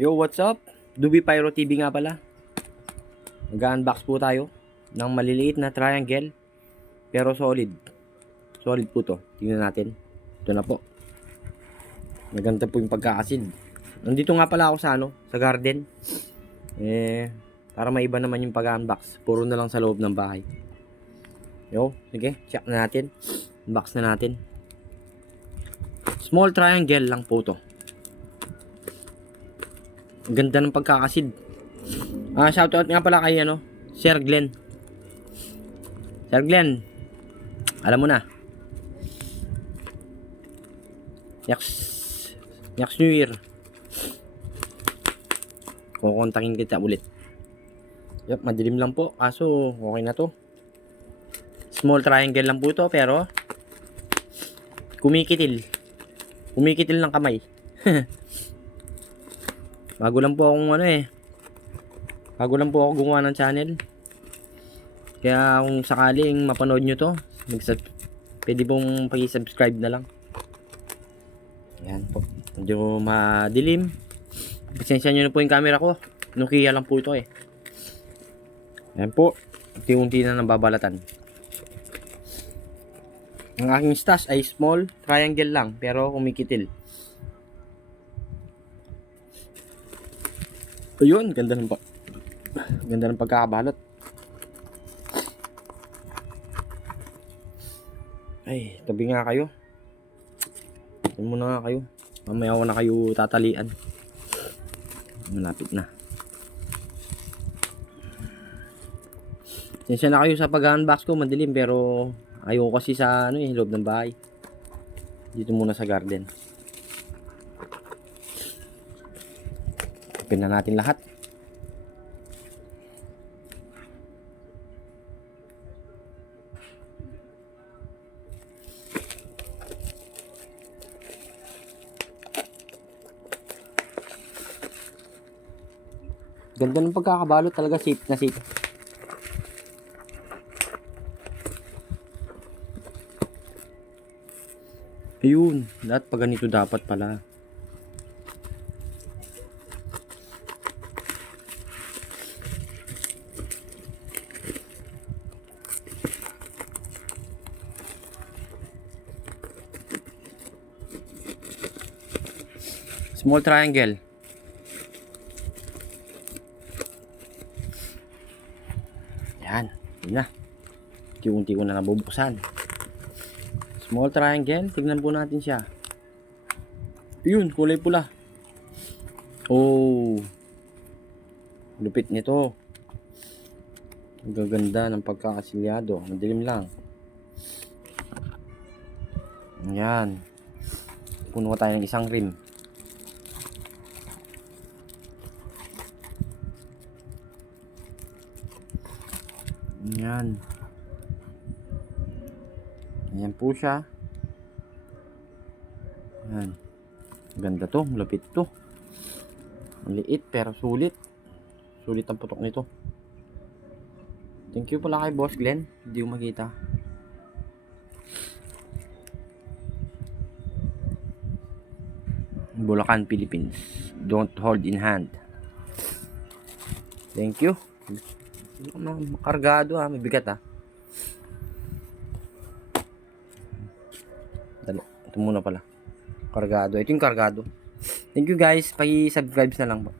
Yo, what's up? Dubi Pyro TV nga pala. Nag-unbox po tayo ng maliliit na triangle pero solid. Solid po to. Tingnan natin. Ito na po. Maganda po yung pagkakasid. Nandito nga pala ako sa garden. Para maiba naman yung pag-unbox. Puro na lang sa loob ng bahay. Yo, sige, check na natin. Unbox na natin. Small triangle lang po to. Ganda ng pagkakasid. Shoutout nga pala kay Sir Glenn. Sir Glenn, alam mo na. Next New Year, kukontakin kita ulit. Yup, madilim lang po. Kaso, okay na to. Small triangle lang po to, pero kumikitil. Kumikitil ng kamay. Bago lang po ako gumawa ng channel. Kaya kung sakaling mapanood nyo to, pwede pong pag-subscribe na lang. Yan po. Medyo madilim. Pasensya nyo na po yung camera ko. Nokia lang po ito eh. Yan po. Unti-unti na nababalatan. Ang aking stash ay small triangle lang, pero kumikitil. Ayun, ganda ng pagkakabalot. Ay, tabi nga kayo. Tabi muna nga kayo. Mamaya ako na kayo tatalian. Malapit na. Sensya na kayo sa pag-unbox ko, madilim, pero ayoko kasi sa loob ng bahay. Dito muna sa garden. Open na natin lahat. Ganda ng pagkakabalot talaga, safe na safe. Ayun, lahat pa ganito dapat pala. Small triangle. Yan, yun na. Unti-unti ko na nabubuksan. Small triangle, tignan po natin siya. Yun, kulay pula. Oh, lupit nito. Ang gaganda ng pagkakasilyado. Madilim lang. Yan. Puno tayo ng isang rim. Yan. Ayan po siya. Yan. Ganda to. Malapit to. Maliit pero sulit. Sulit ang putok nito. Thank you pala kay Boss Glenn. Hindi ko makita. Bulacan, Philippines. Don't hold in hand. Thank you. Makargado mabigat Dali. Ito muna pala. Kargado. Ito yung kargado. Thank you guys. Paki-subscribe na lang po.